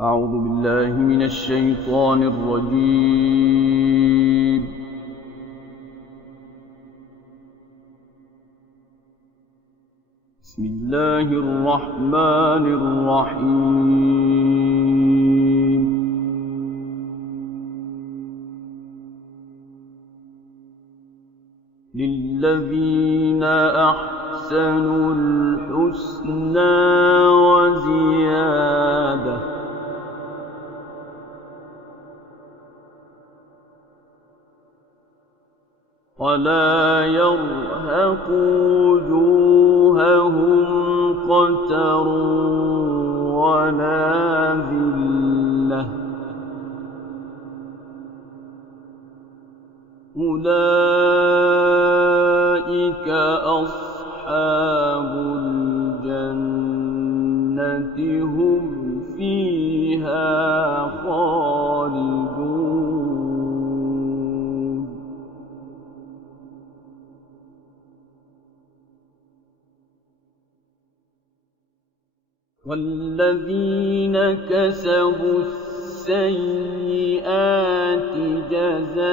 أعوذ بالله من الشيطان الرجيم. بسم الله الرحمن الرحيم. للذين أحسنوا الحسنى وزيادة ولا يرهق وجوههم قتر ولا ذلة أولئك أصحاب الجنة هم فيها خالدون. والذين كسبوا السيئات جزاء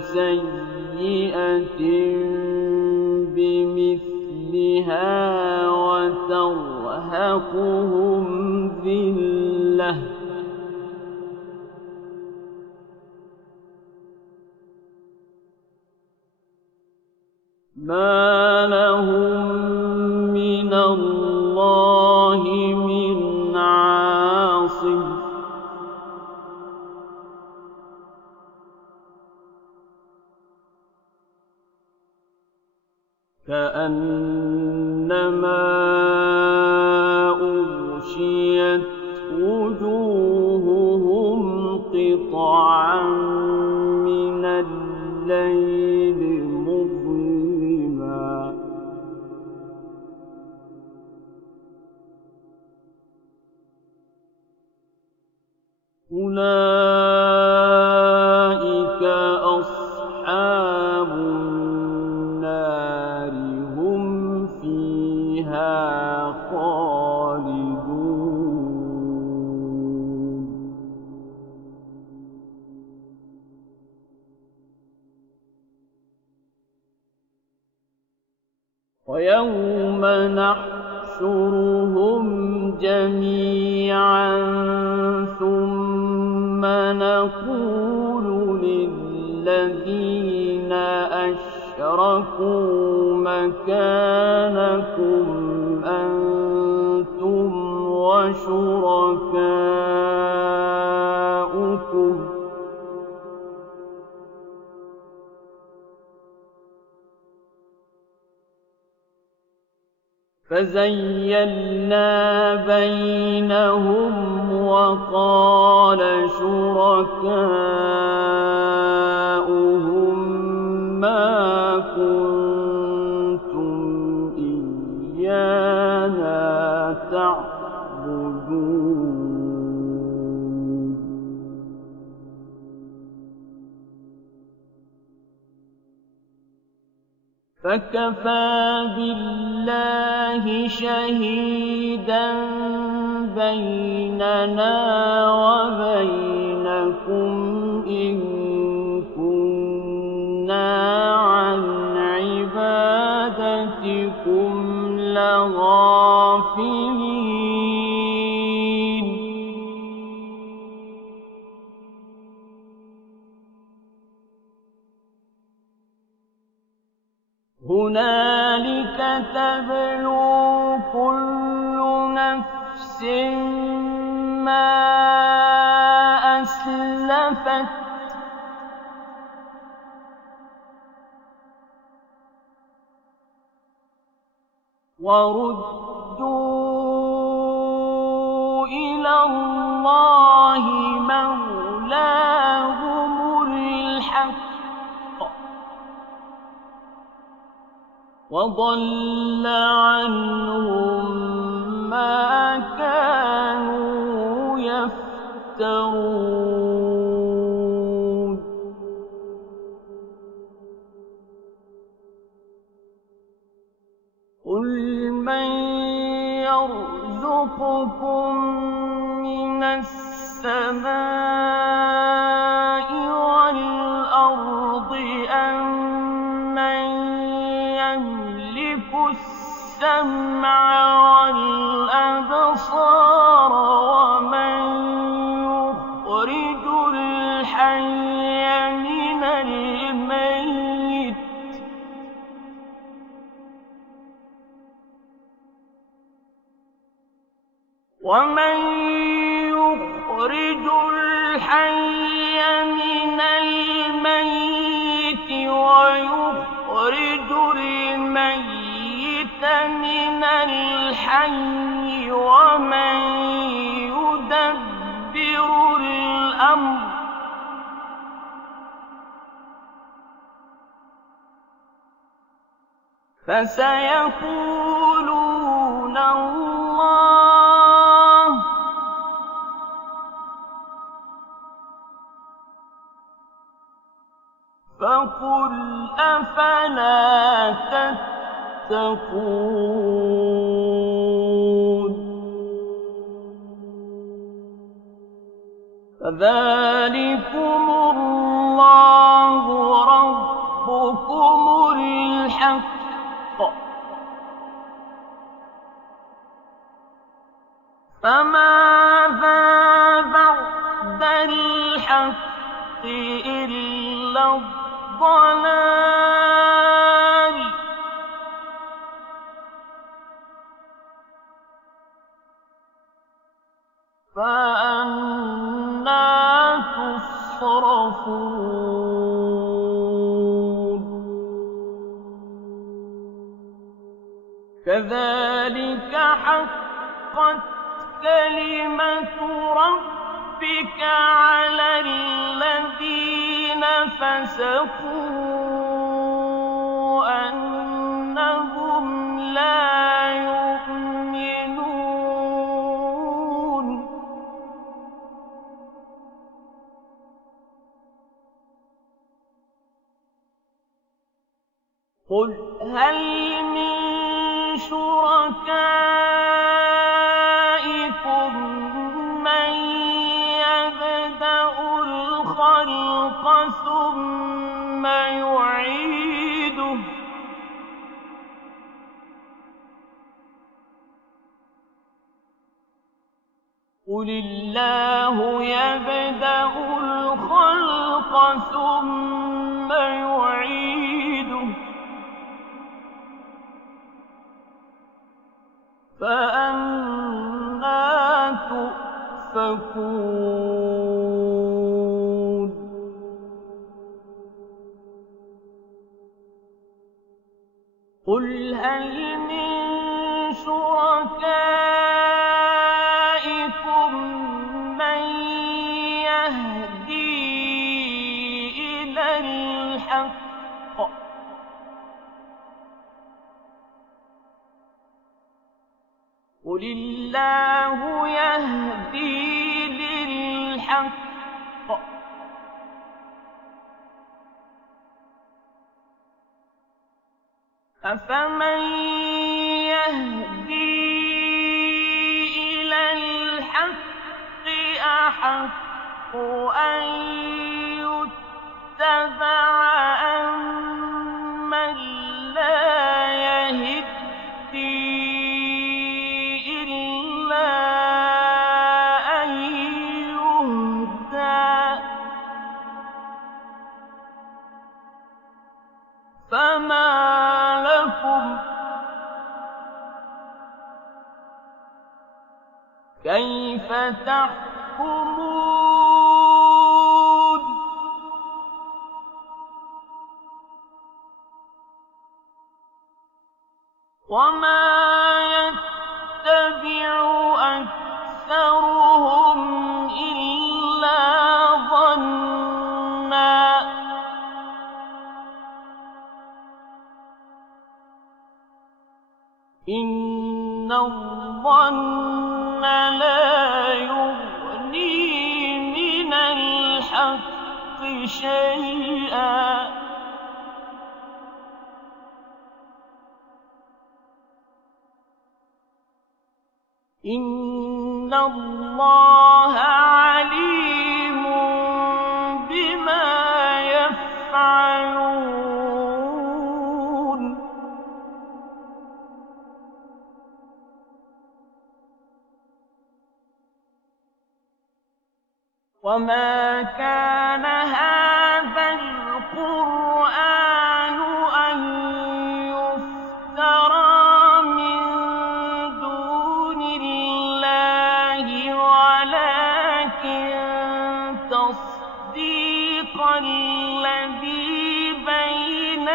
سيئة بمثلها وترهقهم ذلة ما لهم من الله من عاصم كأنما أغشيت وجوههم قطعا من الليل مظلما أولئك أصحاب النار هم فيها خالدون. ويوم نحشرهم جميعا ثم نقول للذين أشركوا مكانكم أنتم وشركاؤكم فزيّلنا بينهم وقال شركاؤهم ما كنتم إيانا تعبدون فكفى بالله شهيدا بيننا وبينكم إن كنا عن عبادتكم لغافلين. هنالك تبلو كل نفس ما أسلفت وردوا إلى الله مولاهم الحق وضل عنهم ما كانوا يفترون. قل من يرزقكم يَرْزُقُكُم مِّنَ السَّمَاءِ وَالْأَرْضِ أَمَّن يَمْلِكُ السَّمْعَ وَالْأَبْصَارَ وَمَن يُخْرِجُ الْحَيَّ مِنَ الْمَيِّتِ وَيُخْرِجُ الْمَيِّتَ مِنَ الْحَيِّ وَمَن يُدَبِّرُ الْأَمْرَ ۚ فَسَيَقُولُونَ اللَّهُ ۚ فَقُلْ أَفَلَا تَتَّقُونَ فَذَٰلِكُمُ اللَّهُ رَبُّكُمُ الْحَقُّ ۖ فَمَاذَا بَعْدَ الْحَقِّ إِلَّا الضَّلَالُ ۖ فَأَنَّىٰ تُصْرَفُونَ كَذَٰلِكَ حَقَّتْ كَلِمَةُ رَبِّكَ عَلَى الَّذِينَ فَسَقُوا أَنَّهُمْ لَا يُؤْمِنُونَ قُلْ هَلْ مِن شُرَكَائِكُم مَّن يَبْدَأُ الْخَلْقَ ثُمَّ يُعِيدُهُ ۚ قُلِ اللَّهُ يَبْدَأُ الْخَلْقَ ثُمَّ يُعِيدُهُ ۖ فَأَنَّىٰ تُؤْفَكُونَ قُلْ هَلْ مِن شُرَكَائِكُم مَّن يَهْدِي إِلَى الْحَقِّ ۚ قُلِ اللَّهُ يَهْدِي لِلْحَقِّ ۗ أَفَمَن يَهْدِي إِلَى الْحَقِّ أَحَقُّ أَن يُتَّبَعَ أَمَّن لَّا يَهِدِّي إِلَّا أَن يُهْدَىٰ ۖ فَمَا لَكُمْ كَيْفَ تَحْكُمُونَ وَمَا يَتَّبِعُ أَكْثَرُهُمْ إِلَّا ظَنًّا ۚ إِنَّ الظَّنَّ لَا يُغْنِي مِنَ الْحَقِّ شَيْئًا ۚ إِنَّ اللَّهَ عَلِيمٌ بِمَا يَفْعَلُونَ وَمَا كَانَ هَٰذَا الْقُرْآنُ أَن يُفْتَرَىٰ مِن دُونِ اللَّهِ وَلَٰكِن تَصْدِيقَ الَّذِي بَيْنَ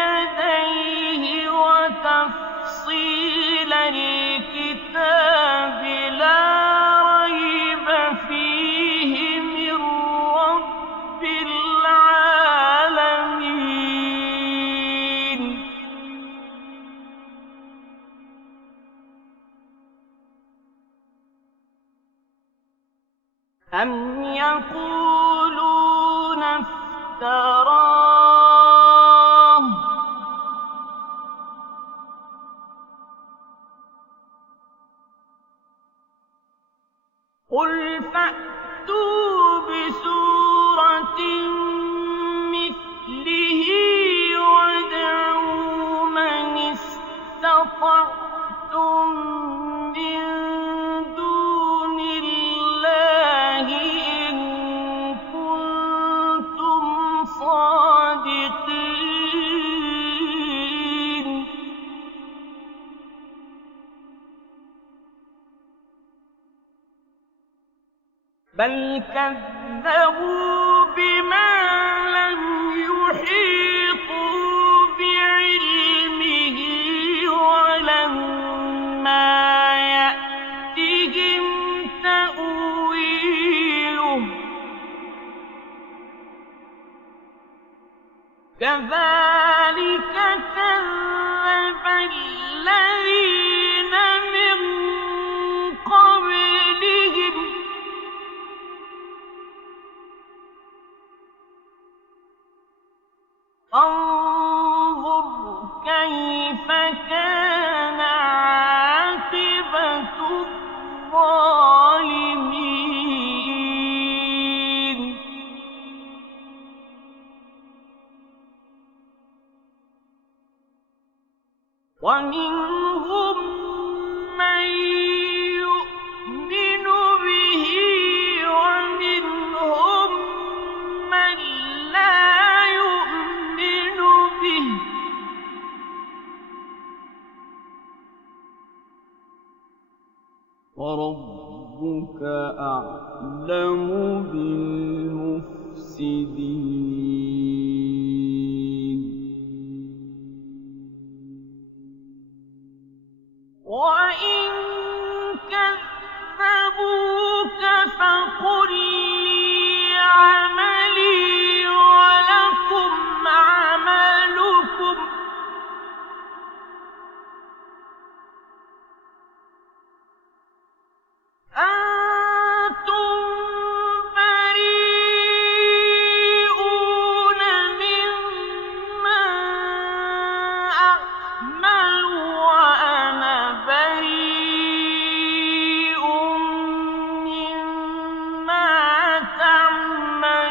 يَدَيْهِ وَتَفْصِيلَ الْكِتَابِ لَا رَيْبَ فِيهِ مِن رَّبِّ الْعَالَمِينَ أَمْ يَقُولُونَ افْتَرَاهُ ۖ قُلْ فَأْتُوا بِسُورَةٍ مِّثْلِهِ وَادْعُوا مَنِ اسْتَطَعْتُم مِّن دُونِ اللَّهِ إِن كُنتُمْ صَادِقِينَ بَلْ كَذَّبُوا بِمَا لَمْ يُحِيطُوا بِعِلْمِهِ وَلَمَّا يَأْتِهِمْ تَأْوِيلُهُ ۚ كَذَٰلِكَ كَذَّبَ الَّذِينَ مِن قَبْلِهِمْ ۚ فانظُرْ كَيْفَ كَانَ عَاقِبَةُ الظَّالِمِينَ وَمِنْهُم مَّن يُؤْمِنُ بِهِ وَمِنْهُم مَّن لَّا يُؤْمِنُ بِهِ ۚ وَرَبُّكَ أَعْلَمُ بِالْمُفْسِدِينَ وَإِن كَذَّبُوكَ فَقُل لِّي عَمَلِي وَلَكُمْ عَمَلُكُمْ أَنتُم بَرِيئُونَ مِمَّا أَعْمَلُ وَأَنَا بَرِيءٌ مِّمَّا تَعْمَلُونَ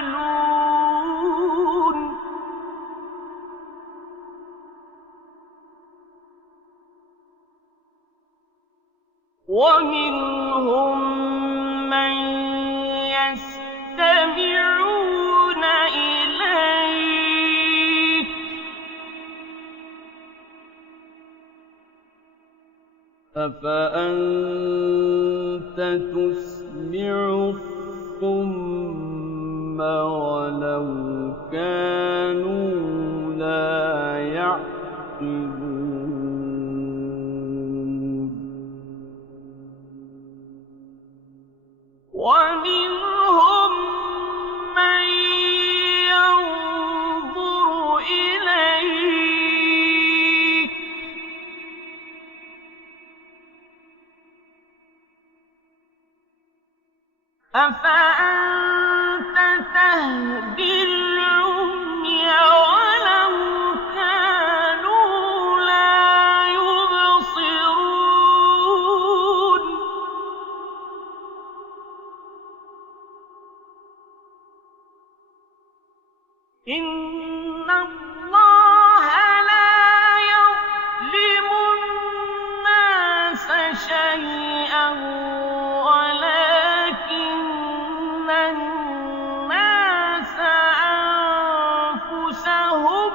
وَمِنْهُم مَّن يَسْتَمِعُونَ إِلَيْكَ أَفَأَنتَ تُسْمِعُ الصُّمَّ وَلَوْ كَانُوا لَا يَعْقِلُونَ وَمِنْهُم مَّن يَنظُرُ إِلَيْكَ أفأنت تهدي العمي ولو كانوا لا يبصرون إن الله لا يظلم الناس شيئا ولكن الناس أنفسهم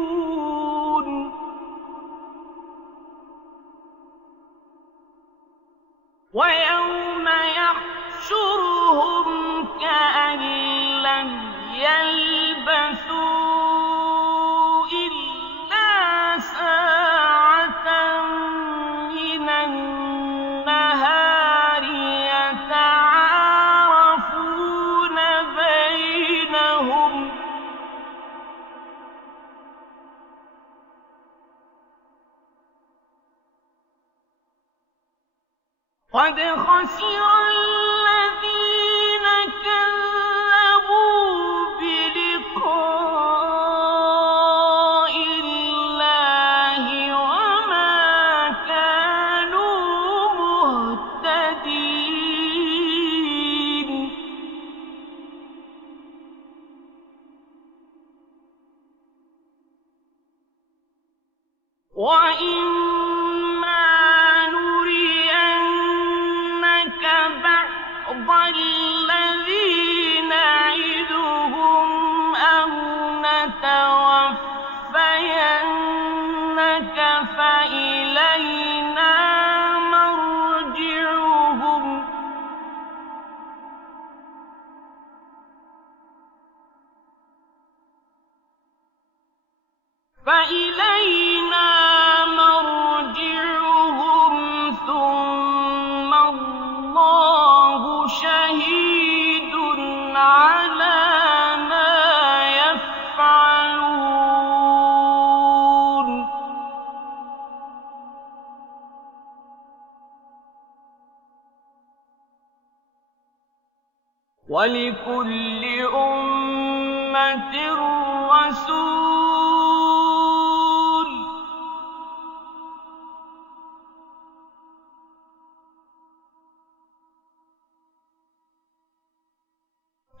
يظلمون ويوم يحشرهم كأن لم يلبثوا إلا ساعة من النهار يتعارفون بينهم قد خسر الذين كذبوا بلقاء الله وما كانوا مهتدين وإما نرينك بعض الذي نعدهم أو نتوفينك فإلينا مرجعهم ثم الله شهيد على ما يفعلون ولكل أمة رسول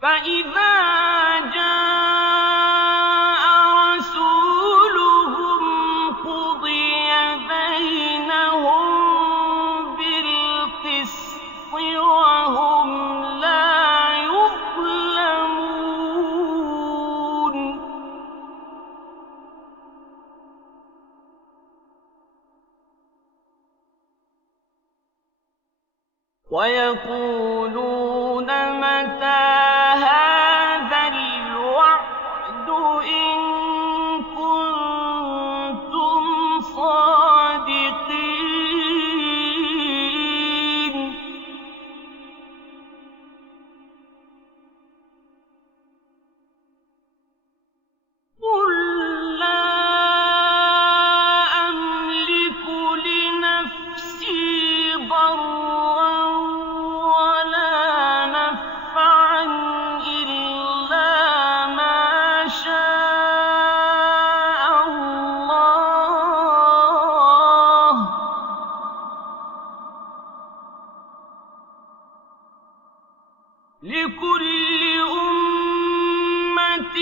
فإذا جاء رسولهم قضي بينهم بالقسط وهم لا يظلمون ويقولون متى هذا الوعد إن كنتم صادقين قل لا أملك لنفسي ضرا ولا نفعا إلا ما شاء الله لكل أمة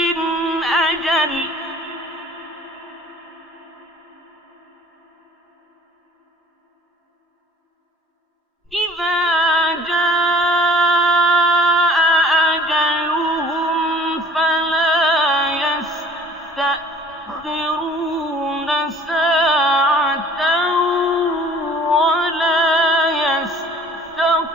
أجل إذا جاء أجلهم فلا يستأخرون ساعة ولا يستقدمون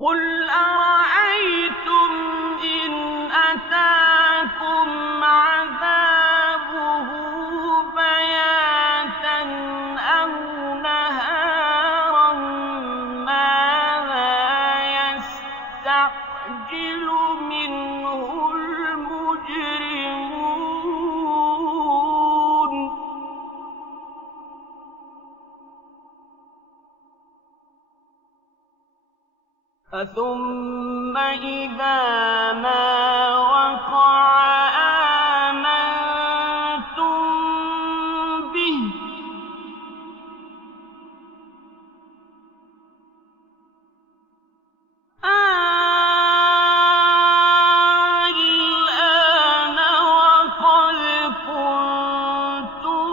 قل أرأيتم إن أتاكم عذابه بياتا أو نهارا ماذا يستعجل منه المجرمون ثم إذا ما وقع آمنتم به الآن وقد كنتم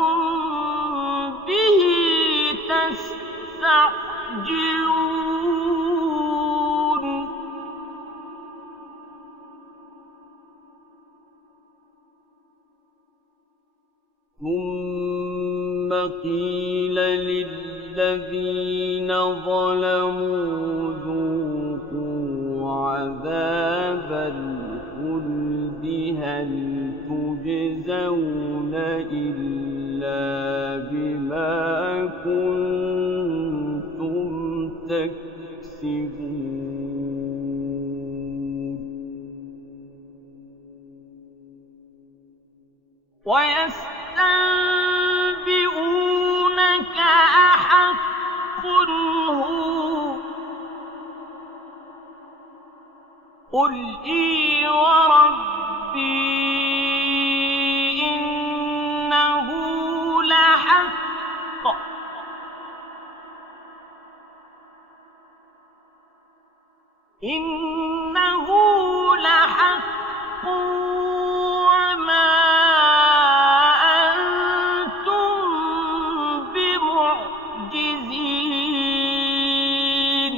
به تستعجلون ثم قيل للذين ظلموا ذوقوا عذاب الخلد هل تجزون إلا بما كنتم تكسبون ويستنبئونك أحق هو قل إي وربي إنه لحق وما أنتم بمعجزين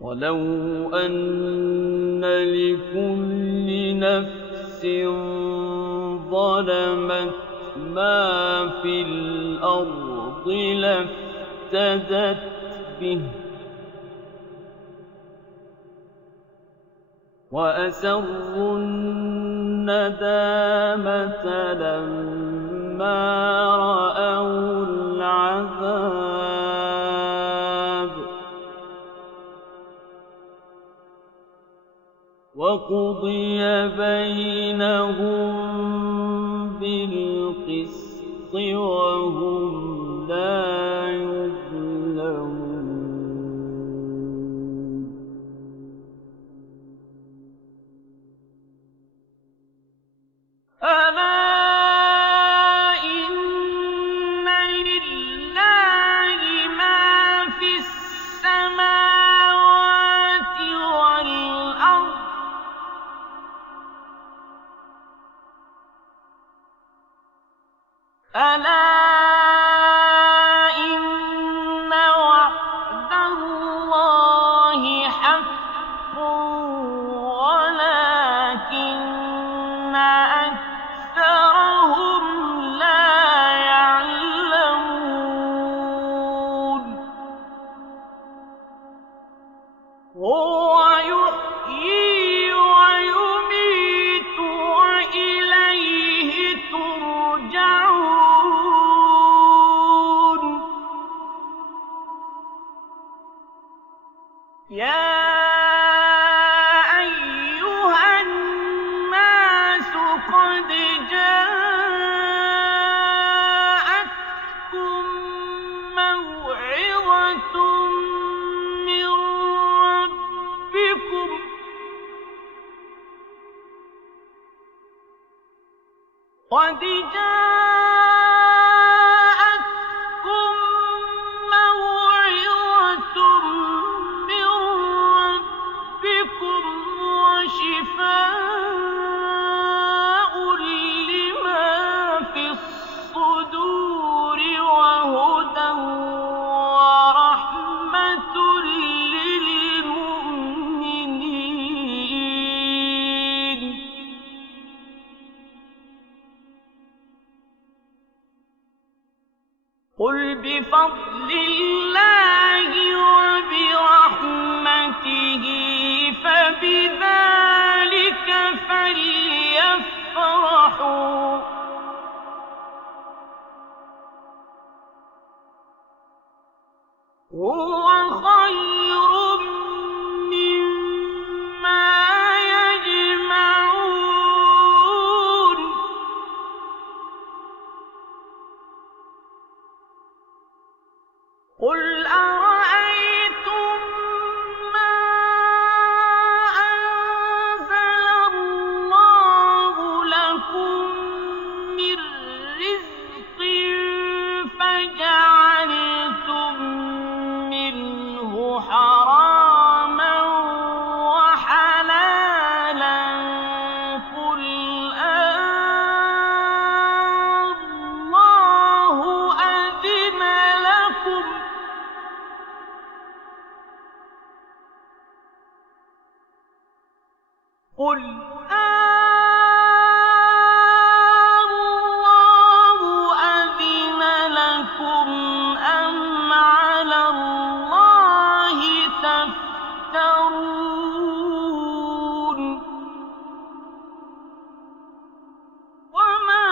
ولو أن لكل نفس ظلمت ما في الأرض لافتدت به وأسروا الندامة لما رأوا العذاب وقضي بينهم بالقسط وهم لا يظلمون ألا إن لله ما في السماوات والأرض ألا إن وعد الله حق ولكن أكثرهم لا يعلمون هو يحيي ويميت وإليه ترجعون يا أيها الناس قد جاءتكم موعظة من ربكم قد جاءتكم موعظة من ربكم وشفاء لما في الصدور وهدى ورحمة للمؤمنين قل بفضل الله وبرحمته فبذلك فليفرحوا هو خير مما يجمعون قل أرأيتم حراما وحلالا قل الله أذن لكم قل الله أذن لكم أم على الله تفترون وما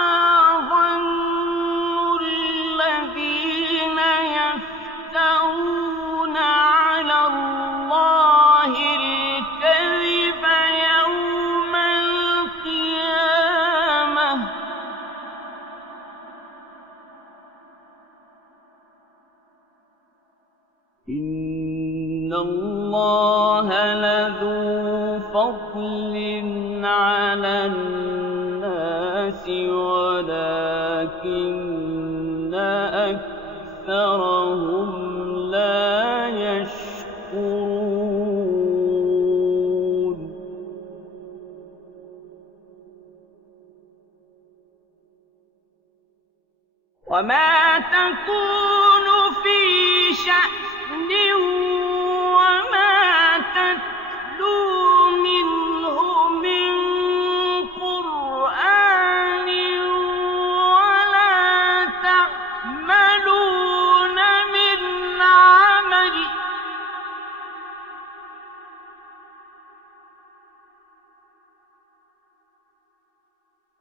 ظن الذين يفترون على الله الكذب يوم القيامة إن الله لذو فضل على الناس ولكن أكثرهم لا يشكرون وما تكون في شأن وما تتلو منه من قرآن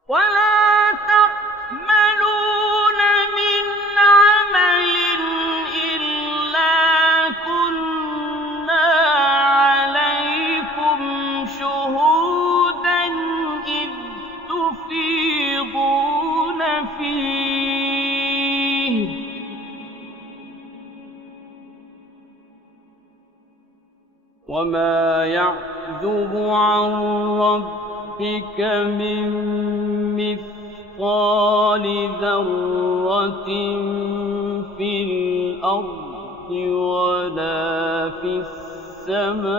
ولا تعملون من عمل إلا كنا عليكم شهودا إذ تفيضون فيه وما يعزب عن ربك من مثقال ذرة في الأرض ولا في السماء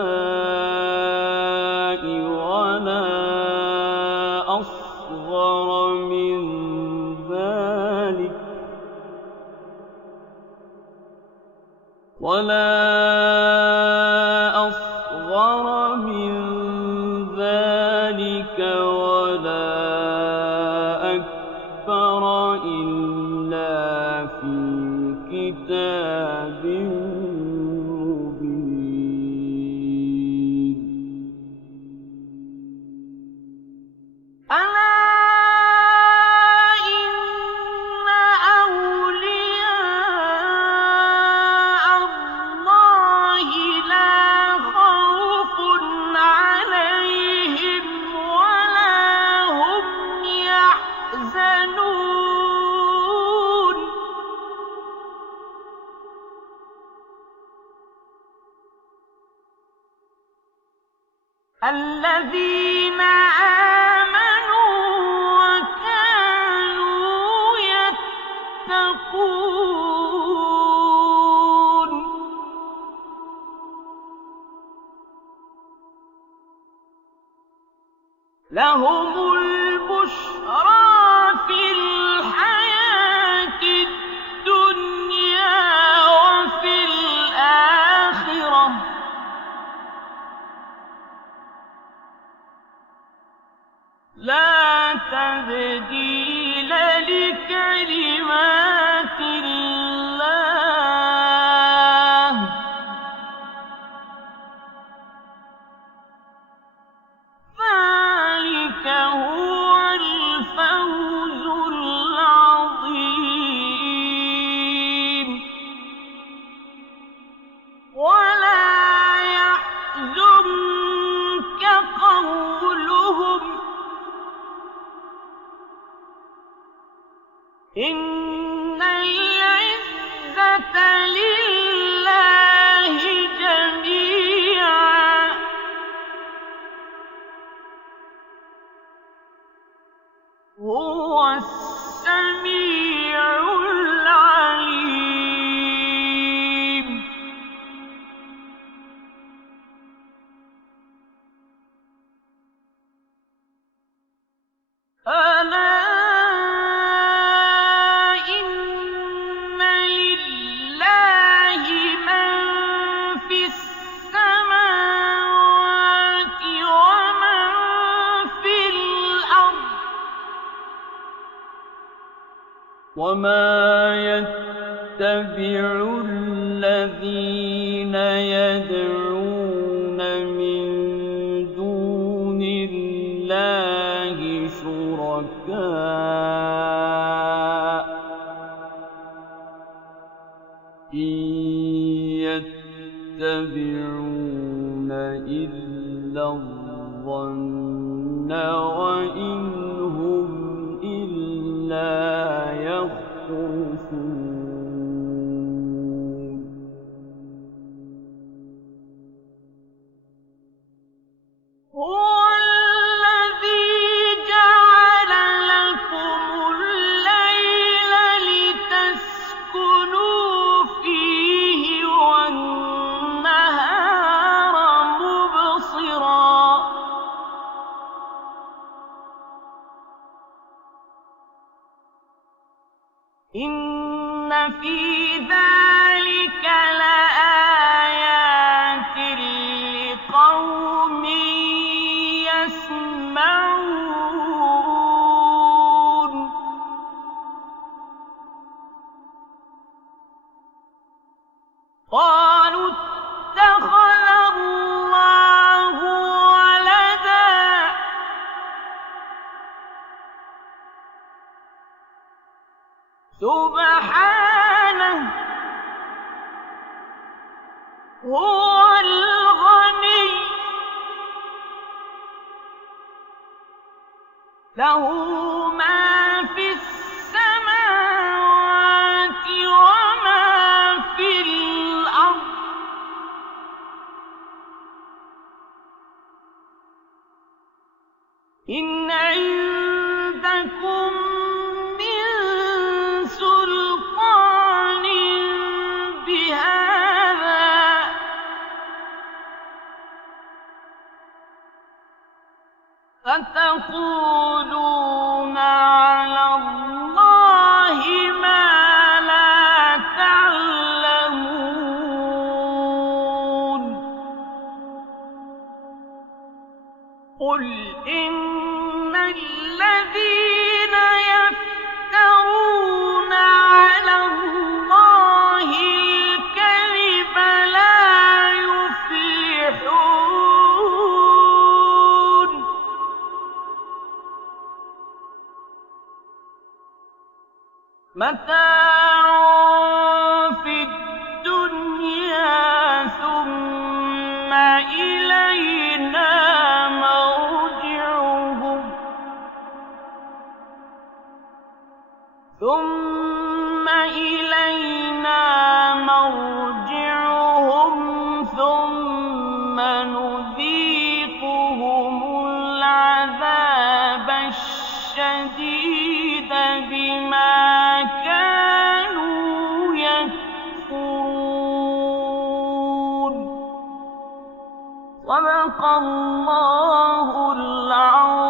ولا أصغر من ذلك ولا أكبر إلا في كتاب مبين ألا إن أولياء الله لا خوف عليهم ولا هم يحزنون الذين آمنوا وكانوا يتقون لهم البشرى في الحياة الدنيا وفي الآخرة لا تبديل لكلمات الله ذلك هو الفوز العظيم ولا يحزنك قولهم إن العزة لله جميعا هو السميع العليم وما يتبع الذين يدعون من دون الله شركاء إن يتبعون إلا الظن وإن هم إلا يخرصون هو الذي جعل لكم الليل لتسكنوا فيه والنهار مبصرا إن في ذلك لآيات لقوم يسمعون قالوا اتخذ الله ولدا سبحانه هو الغني له ما في السماوات وما في الأرض إن عندكم من سلطان بهذا فتقولون على الله ما لا تعلمون قل إن الذين يفترون على الله الكذب لا يفلحون متاع في الدنيا ثم إلينا مرجعهم ثم نذيقهم العذاب الشديد بما كانوا يكفرون صدق الله العظيم.